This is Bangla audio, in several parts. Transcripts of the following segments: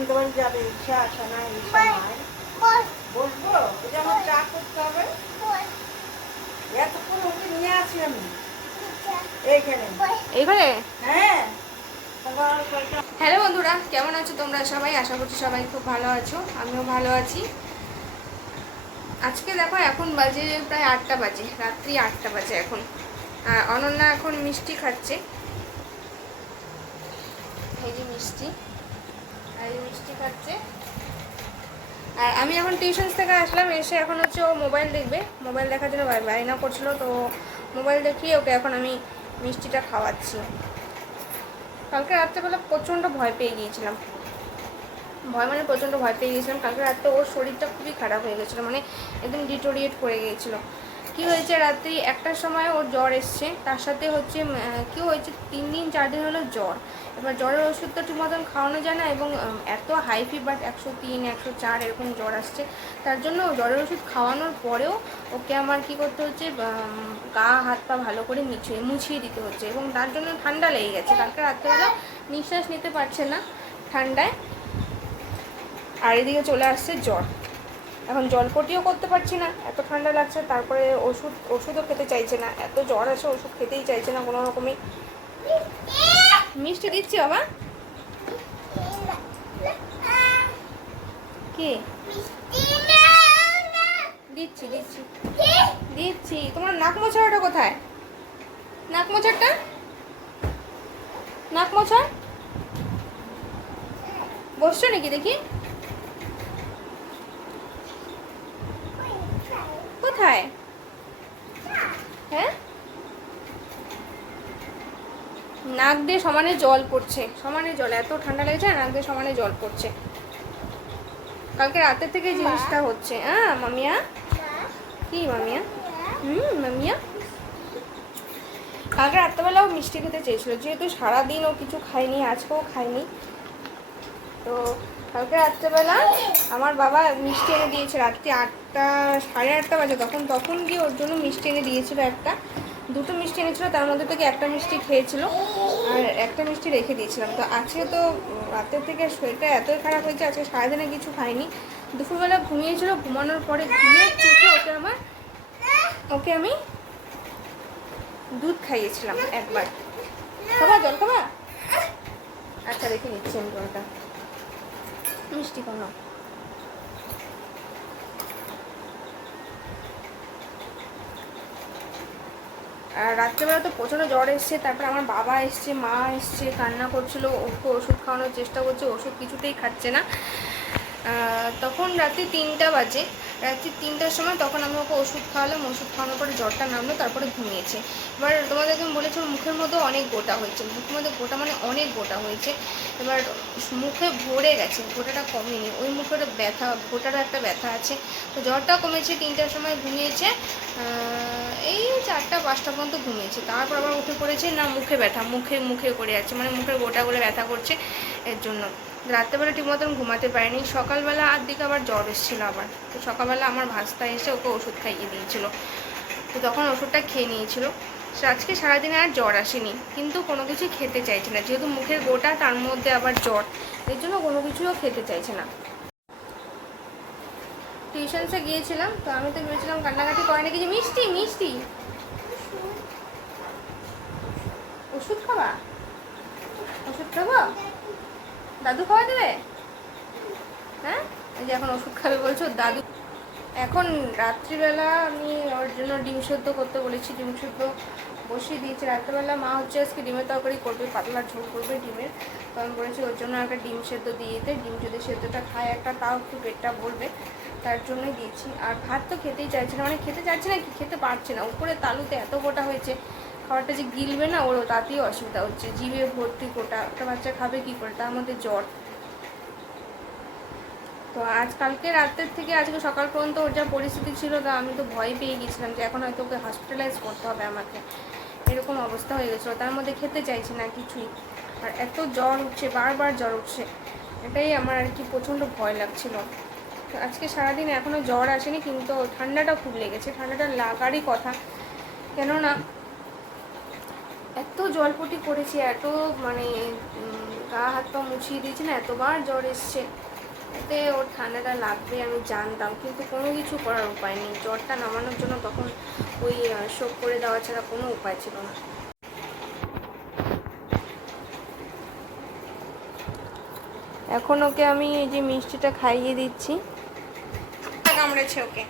সন্ধ্যাবেলা যাবে ইচ্ছা আসা না ইচ্ছা নাই বসবো ওই যে আমার চা করতে হবে এতক্ষণ ওকে নিয়ে আসি আমি এইখানে এইবারে হ্যাঁ হ্যালো বন্ধুরা, কেমন আছো তোমরা সবাই? আশা করছি সবাই খুব ভালো আছো, আমিও ভালো আছি। আজকে দেখো এখন বাজে প্রায় 8টা বাজে, রাত্রি 8টা বাজে এখন। আর অনন্যা এখন মিষ্টি খাচ্ছে, এই যে মিষ্টি, আর এই মিষ্টি খাচ্ছে। আর আমি এখন টিউশন থেকে আসলাম, এসে এখন হচ্ছে ও মোবাইল দেখবে, মোবাইল দেখার জন্য বায়না করছিল, তো মোবাইল দেখিয়ে ওকে এখন আমি মিষ্টিটা খাওয়াচ্ছি। কালকে রাত্রেবেলা প্রচণ্ড ভয় পেয়ে গিয়েছিলাম, প্রচণ্ড ভয় পেয়ে গিয়েছিলাম। কালকে রাত্রে ওর শরীরটা খুবই খারাপ হয়ে গেছিলো, মানে একদম ডিটোরিয়েট করে গিয়েছিলো। কী হয়েছে, রাত্রি 1টার সময় ওর জ্বর এসছে, তার সাথে হচ্ছে কী হয়েছে 3 দিন 4 দিন হলো জ্বর। এবার জ্বরের ওষুধ তো ঠিক মতন খাওয়ানো যায় না, এবং এত হাই ফিভার 103 104 এরকম জ্বর আসছে। তার জন্য জ্বরের ওষুধ খাওয়ানোর পরেও ওকে আমার কী করতে হচ্ছে, গা হাত পা ভালো করে মুছিয়ে দিতে হচ্ছে, এবং তার জন্য ঠান্ডা লেগে গেছে। কালকে রাত্রেবেলা নিঃশ্বাস নিতে পারছে না ঠান্ডায়, আর এদিকে চলে আসছে জ্বর। এখন জলপটিও করতে পারছি না, এত ঠান্ডা লাগছে। তারপরে ওষুধও খেতে চাইছে না, এত জ্বর আসে ওষুধ খেতেই চাইছে না কোনো রকমই। মিষ্টি দিচ্ছি বাবা, কি দিচ্ছি দিচ্ছি দিচ্ছি। তোমার নাক মোছাটা কোথায়? নাক মোছারটা, নাক মোছা বসছো নাকি দেখি? কোথায়? হ্যাঁ, নাক দিয়ে সমানে জল পড়ছে, সমানে জল, এত ঠান্ডা লেগেছে নাক দিয়ে সমানে জল পড়ছে। কালকে রাতের থেকে জিনিসটা হচ্ছে। হ্যাঁ মামিয়া, কি মামিয়া? মামিয়া কালকে রাত্রেবেলাও মিষ্টি খেতে চেয়েছিল, যেহেতু সারাদিন ও কিছু খায়নি, আজকেও খায়নি। তো কালকে রাত্রেবেলা আমার বাবা মিষ্টি এনে দিয়েছে, রাত্রি 8টা 8:30 বাজে, তখন গিয়ে ওর জন্য মিষ্টি এনে দিয়েছিল। দুটো মিষ্টি এনেছিল, তার মধ্যে থেকে একটা মিষ্টি খেয়েছিল, আর একটা মিষ্টি রেখে দিয়েছিলাম। তো আজকে তো রাতের থেকে শরীরটা এতই খারাপ হয়েছে, আজকে সারাদিনে কিছু খাইনি। দুপুরবেলা ঘুমিয়েছিল, ঘুমানোর পরে ঘুমিয়ে চোখে ওকে আমি দুধ খাইয়েছিলাম একবার। খাবা জল খাবা? আচ্ছা রেখে নিচ্ছি আমি জলটা, মিষ্টি কোনো। আর রাত্রেবেলা তো প্রচণ্ড জ্বর এসছে, তারপরে আমার বাবা এসছে, মা এসছে, কান্না করছিল, ওকে ওষুধ খাওয়ানোর চেষ্টা করছে, ওষুধ কিছুতেই খাচ্ছে না। তখন রাত্রি 3টা বাজে, রাত্রি 3টার সময় তখন আমি ওকে ওষুধ খাওয়ালাম, ওষুধ খাওয়ানোর পরে জ্বরটা নামলো, তারপরে ঘুমিয়েছে। এবার তোমাদেরকে আমি বলেছি মুখের মধ্যে অনেক গোটা হয়েছে, মুখের মধ্যে গোটা মানে অনেক গোটা হয়েছে। এবার মুখে ভরে গেছে, গোটাটা কমেনি, ওই মুখের ব্যথা, গোটারও একটা ব্যথা আছে। তো জ্বরটা কমেছে, 3টার সময় ঘুমিয়েছে, এই 4টা 5টা পর্যন্ত ঘুমিয়েছে। তারপর আবার উঠে পড়েছে, না মুখে ব্যথা, মুখে করে যাচ্ছে, মানে মুখের গোটাগুলো ব্যথা করছে, এর জন্য রাত্রেবেলা ঠিক মতন ঘুমাতে পারিনি। সকালবেলা আর দিকে আবার জ্বর এসেছিলো আবার, তো সকালবেলা আমার ভাস্তা এসে ওকে ওষুধ খাইয়ে দিয়েছিল, তো তখন ওষুধটা খেয়ে নিয়েছিল। আজকে সারাদিনে আর জ্বর আসেনি, কিন্তু কোনো কিছু খেতে চাইছে না, যেহেতু মুখের গোটা তার মধ্যে আবার জ্বর, এর জন্য কোনো কিছুও খেতে চাইছে না। টিউশনসে গিয়েছিলাম, তো আমি তো ভেবেছিলাম কান্নাকাটি করে নাকি, যে মিষ্টি মিষ্টি ওষুধ খাবা, ওষুধ খাবো, দাদু খাওয়া দেবে? হ্যাঁ, এই যে এখন ওষুধ খাবে বলছো দাদু। এখন রাত্রিবেলা আমি ওর জন্য ডিম সেদ্ধ করতে বলেছি, ডিম সেদ্ধ বসিয়ে দিয়েছি। রাত্রিবেলা মা হচ্ছে আজকে ডিমের তরকারি করবে, পাতলা ঝোল করবে ডিমের, তো আমি বলেছি ওর জন্য একটা ডিম সেদ্ধ দিয়ে দিতে। ডিম যদি সেদ্ধটা খায় একটা, তাও একটু পেটটা বলবে, তার জন্যই দিয়েছি। আর ভাত তো খেতেই চাইছে না, মানে খেতে চাইছে না কি, খেতে পারছে না, উপরে তালুতে এত গোটা হয়েছে, খাবারটা যে গিলবে না ওরও তাতেই অসুবিধা হচ্ছে, জিভে ভর্তি গোটা, একটা বাচ্চা খাবে কী করে, তার মধ্যে জ্বর। তো কালকে রাতের থেকে আজকে সকাল পর্যন্ত ওর যা পরিস্থিতি ছিল, তা আমি তো ভয় পেয়ে গেছিলাম যে এখন হয়তো ওকে হসপিটালাইজ করতে হবে আমাকে, এরকম অবস্থা হয়ে গেছিলো। তার মধ্যে খেতে চাইছি না কিছুই, আর এত জ্বর উঠছে, বারবার জ্বর উঠছে, এটাই আমার আর কি প্রচণ্ড ভয় লাগছিল। তো আজকে সারাদিন এখনও জ্বর আসেনি, কিন্তু ঠান্ডাটা খুব লেগেছে, ঠান্ডাটা লাগারই কথা, কেননা এত জলপটি করেছি, এত মানে গা হাত পা মুছিয়ে দিয়েছি না, এতবার জ্বর এসছে। এতে ওর ঠান্ডাটা লাগবে আমি জানতাম, কিন্তু কোনো কিছু করার উপায় নেই। জ্বরটা নামানোর জন্য তখন ওই শোক করে দেওয়া ছাড়া কোনো উপায় ছিল না। এখন ওকে আমি এই যে মিষ্টিটা খাইয়ে দিচ্ছি। কামড়েছে ওকে,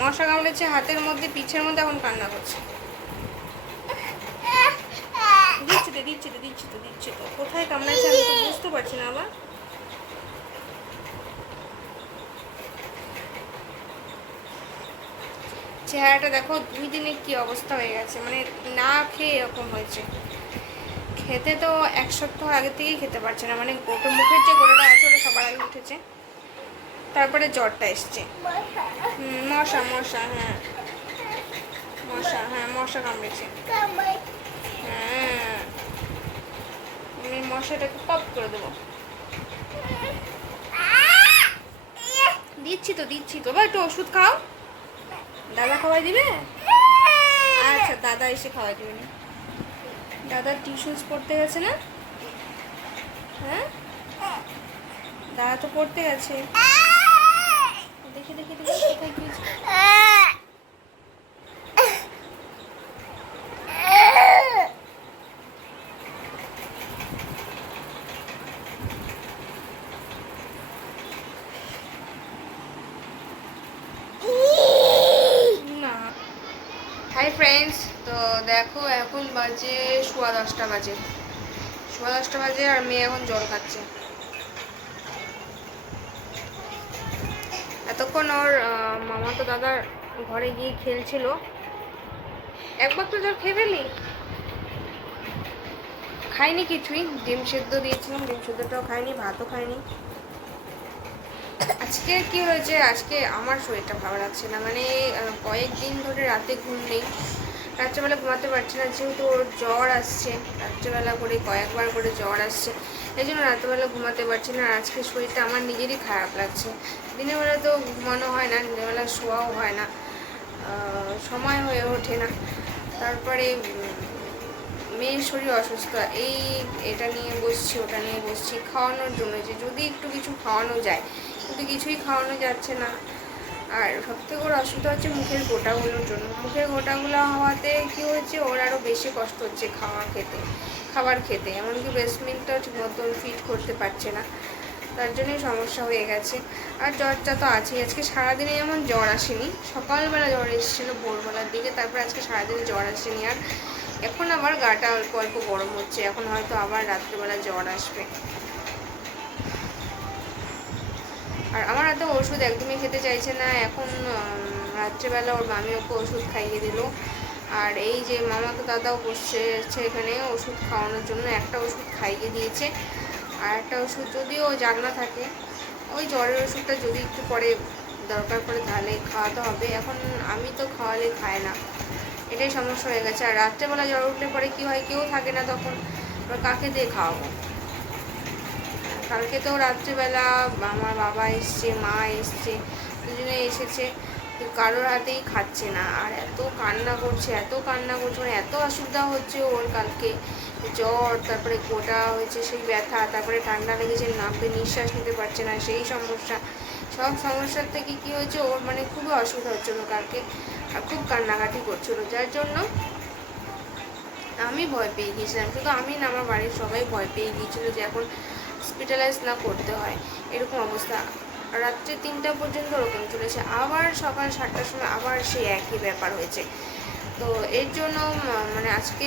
মশা কামড়েছে হাতের মধ্যে, পিঠের মধ্যে, এখন কান্না করছে। দিচ্ছি তো কোথায় কামড়েছে আমি তো বুঝতে পারছি না। আবার চেহারাটা দেখো, 2 দিনে কি অবস্থা হয়ে গেছে, মানে না খেয়ে এরকম হয়েছে। খেতে তো 1 সপ্তাহ আগে থেকেই খেতে পারছে না, মানে গোটা মুখের যে গোড়াটা আছে ওটা সবার আগে উঠেছে, তারপরে জ্বরটা এসছে। মশা মশা হ্যাঁ, মশা কামড়েছে। হ্যাঁ, আমি মশাটাকে পপ করে দেবো। দিচ্ছি তো বা একটু ওষুধ খাও। দাদা খাওয়াই দিবে? আচ্ছা, দাদা এসে খাওয়াই দিবে না। দাদা টিউশনস পড়তে গেছে না? হ্যাঁ, দাদা তো পড়তে গেছে। দেখি কোথায় গিয়েছে। হাই ফ্রেন্ডস, তো দেখো এখন বাজে 10:15 বাজে আর মেয়ে এখন জল খাচ্ছে। এতক্ষণ ওর মামাতো দাদার ঘরে গিয়ে খেলছিল। একবার তো জল খেয়ে ফেলি, খাইনি কিছুই। ডিম সেদ্ধ দিয়েছিলাম, ডিম সেদ্ধটাও খাইনি, ভাতও খাইনি। আজকে কি হয়েছে, আজকে আমার শরীরটা ভালো লাগছে না, মানে কয়েকদিন ধরে রাতে ঘুম নেই, রাত্রেবেলা ঘুমাতে পারছি না, যেহেতু ওর জ্বর আসছে রাত্রেবেলা করে, কয়েকবার করে জ্বর আসছে, এই জন্য রাত্রেবেলা ঘুমাতে পারছি না। আর আজকে শরীরটা আমার নিজেরই খারাপ লাগছে। দিনের বেলা তো ঘুমানো হয় না, দিনের বেলা শোয়াও হয় না, সময় হয়ে ওঠে না। তারপরে মেয়ের শরীর অসুস্থ, এটা নিয়ে বসছি ওটা নিয়ে বসছি খাওয়ানোর জন্য, যে যদি একটু কিছু খাওয়ানো যায়, কিন্তু কিছুই খাওয়ানো যাচ্ছে না। আর সবথেকে ওর অসুবিধা হচ্ছে মুখের গোটাগুলোর জন্য। মুখের গোটাগুলো হওয়াতে কি হচ্ছে, ওর আরও বেশি কষ্ট হচ্ছে খাবার খেতে, এমনকি ব্রেস্ট মিল্কটাও ঠিক মতন ফিট করতে পারছে না, তার জন্যই সমস্যা হয়ে গেছে। আর জ্বরটা তো আছেই, আজকে সারাদিনে যেমন জ্বর আসেনি, সকালবেলা জ্বর এসেছিলো ভোরবেলার দিকে, তারপর আজকে সারাদিনে জ্বর আসেনি। আর এখন আবার গাটা অল্প অল্প গরম হচ্ছে, এখন হয়তো আবার রাত্রেবেলা জ্বর আসবে। আর আমার এত ওষুধ একদমই খেতে চাইছে না। এখন রাত্রেবেলা ওর মামি ওকে ওষুধ খাইয়ে দিল, আর এই যে মামাতো দাদাও বসছে এখানে ওষুধ খাওয়ানোর জন্য। একটা ওষুধ খাইয়ে দিয়েছে, আর একটা ওষুধ যদিও জাগনা থাকে, ওই জ্বরের ওষুধটা যদি একটু পরে দরকার পড়ে তাহলে খাওয়াতে হবে। এখন আমি তো খাওয়ালে খায় না, এটাই সমস্যা হয়ে গেছে। আর রাত্রেবেলা জ্বর উঠলে পরে কী হয়, কেউ থাকে না তখন, এবার কাকে দিয়ে খাওয়াবো। কালকে তো রাত্রিবেলা আমার বাবা এসছে, মা এসছে, দুজনে এসেছে, কারোর হাতেই খাচ্ছে না। আর এত কান্না করছে, মানে এত অসুবিধা হচ্ছে ওর। কালকে জ্বর, তারপরে গোটা হয়েছে সেই ব্যথা, তারপরে ঠান্ডা লেগেছে, নাকে নিঃশ্বাস নিতে পারছে না সেই সমস্যা। সব সমস্যার থেকে কি হয়েছে, ওর মানে খুবই অসুবিধা হচ্ছিলো কালকে, আর খুব কান্নাকাটি করছিলো, যার জন্য আমি ভয় পেয়ে গিয়েছিলাম। শুধু আমি না, আমার বাড়ির সবাই ভয় পেয়ে গিয়েছিলো যে এখন হসপিটালাইজ না করতে হয়, এরকম অবস্থা। রাত্রে 3টা পর্যন্ত ওরকম চলেছে, আবার সকাল 7টার সময় আবার সেই একই ব্যাপার হয়েছে। তো এর জন্য মানে আজকে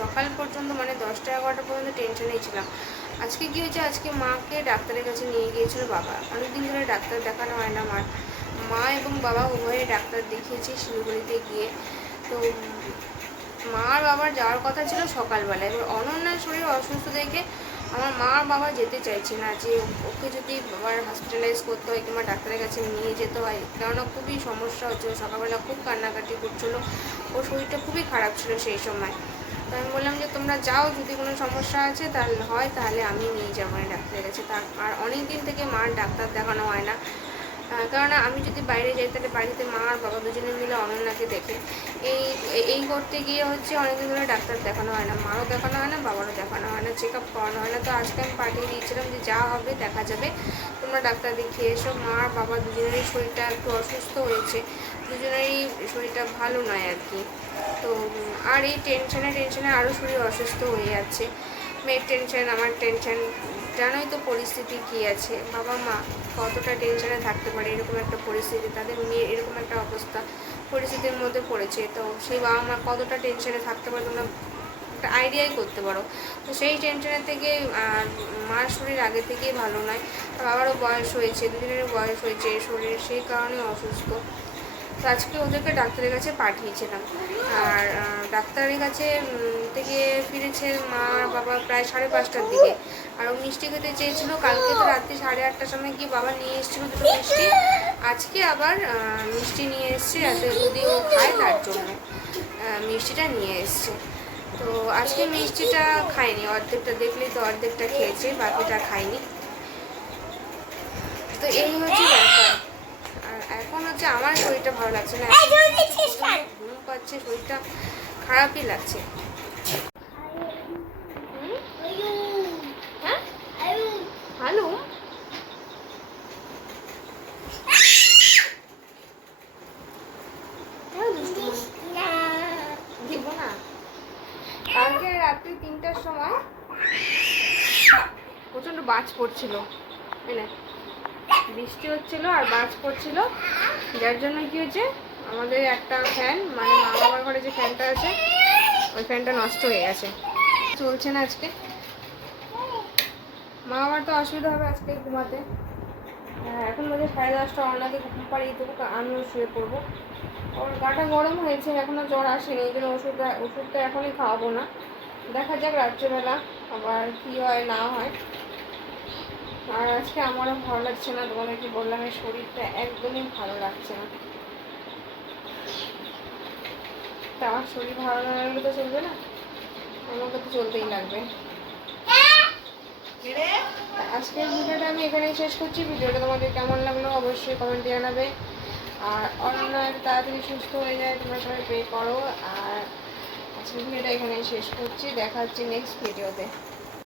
সকাল পর্যন্ত, মানে 10টা-11টা পর্যন্ত টেনশনেই ছিলাম। আজকে কী হয়েছে, আজকে মাকে ডাক্তারের কাছে নিয়ে গিয়েছিল বাবা। অনেকদিন ধরে ডাক্তার দেখানো হয় না মার, মা এবং বাবা উভয়ে ডাক্তার দেখিয়েছি শিলিগুড়িতে গিয়ে। তো মা আর বাবার যাওয়ার কথা ছিল সকালবেলা, এবার অনন্যার শরীর অসুস্থ দেখে আমার মা আর বাবা যেতে চাইছে না, যে ওকে যদি আবার হসপিটালাইজ করতে হয় কিংবা ডাক্তারের কাছে নিয়ে যেতে হয়, কেননা খুবই সমস্যা হচ্ছিলো। সকালবেলা খুব কান্নাকাটি করছিলো, ওর শরীরটা খুবই খারাপ ছিল সেই সময়। তো আমি বললাম যে তোমরা যাও, যদি কোনো সমস্যা আছে তাহলে আমি নিয়ে যাবো না ডাক্তারের কাছে। আর অনেক দিন থেকে মার ডাক্তার দেখানো হয় না, কারণ আমি যদি বাইরে যাই তাহলে বাড়িতে মা আর বাবা দুজনে মিলে অনন্যাকে দেখে। এই এই করতে গিয়ে হচ্ছে অনেকদিন ধরে ডাক্তার দেখানো হয় না, মারও দেখানো হয় না, বাবারও দেখানো হয় না, চেক আপ করানো হয় না। তো আজকে আমি পাঠিয়ে দিয়েছিলাম যে যা হবে দেখা যাবে, তোমরা ডাক্তার দেখিয়ে এসো। মা আর বাবা দুজনেরই শরীরটা একটু অসুস্থ হয়েছে, দুজনেরই শরীরটা ভালো নয় আর কি। তো আর এই টেনশনে আরও শরীর অসুস্থ হয়ে যাচ্ছে। মেয়ের টেনশন, আমার টেনশন, জানোই তো পরিস্থিতি কী আছে। বাবা মা কতটা টেনশনে থাকতে পারে এরকম একটা পরিস্থিতি, তাদের মেয়ের এরকম একটা অবস্থা পরিস্থিতির মধ্যে পড়েছে। তো সেই বাবা মা কতটা টেনশনে থাকতে পারে তোমরা একটা আইডিয়াই করতে পারো। তো সেই টেনশনের থেকে মার শরীর আগে থেকেই ভালো নয়, বাবারও বয়স হয়েছে, দুজনেরও বয়স হয়েছে, শরীর সেই কারণে অসুস্থ। তো আজকে ওদেরকে ডাক্তারের কাছে পাঠিয়েছিলাম। আর ডাক্তারের কাছে থেকে ফিরেছে মা আর বাবা প্রায় 5:30টার দিকে। আর ও মিষ্টি খেতে চেয়েছিলো। কালকে তো রাত্রি 8:30টার সময় গিয়ে বাবা নিয়ে এসেছিলো 2টো মিষ্টি। আজকে আবার মিষ্টি নিয়ে এসছে, যাতে যদি ও খায় তার জন্য মিষ্টিটা নিয়ে এসছে। তো আজকে মিষ্টিটা খায়নি, অর্ধেকটা দেখলেই তো অর্ধেকটা খেয়েছে, বাকিটা খায়নি। তো এই হচ্ছে ব্যাপার। আর এখন হচ্ছে আমার শরীরটা ভালো লাগছে না, ঘুম পাচ্ছে, শরীরটা খারাপই লাগছে। হ্যাঁ ভালো দিব না। কালকে রাত্রি 3টার সময় প্রচণ্ড বাজ পড়ছিল, বৃষ্টি হচ্ছিল আর বাজ পড়ছিল, যার জন্য কি হয়েছে আমাদের একটা ফ্যান, মানে মা বাবার ঘরে যে ফ্যানটা আছে ওই ফ্যানটা নষ্ট হয়ে গেছে, চলছে না আজকে। মা বাবার তো অসুবিধা হবে আজকে ঘুমাতে। এখন বাজে 10:30টা, অন্যকে ঘুম পাড়িয়ে দেবো, আমিও শুয়ে পড়বো। ওর গাটা গরম হয়েছে, এখনও জ্বর আসেনি, এই জন্য ওষুধটা এখনই খাওয়াবো না। দেখা যাক রাত্রেবেলা আবার কী হয় না হয়। আর আজকে আমারও ভালো লাগছে না, তোমাদেরকে বললাম এই শরীরটা একদমই ভালো লাগছে না। তা আমার শরীর ভালো না লাগলে তো চলবে না, আমাকে তো চলতেই লাগবে। আজকের ভিডিওটা আমি এখানেই শেষ করছি। ভিডিওটা তোমাদের কেমন লাগলো অবশ্যই কমেন্টে জানাবে। আর অন্য তাড়াতাড়ি সুস্থ হয়ে যায়, তোমরা সবাই প্রে করো। আর আজকের ভিডিওটা এখানেই শেষ করছি, দেখা হচ্ছে নেক্সট ভিডিওতে।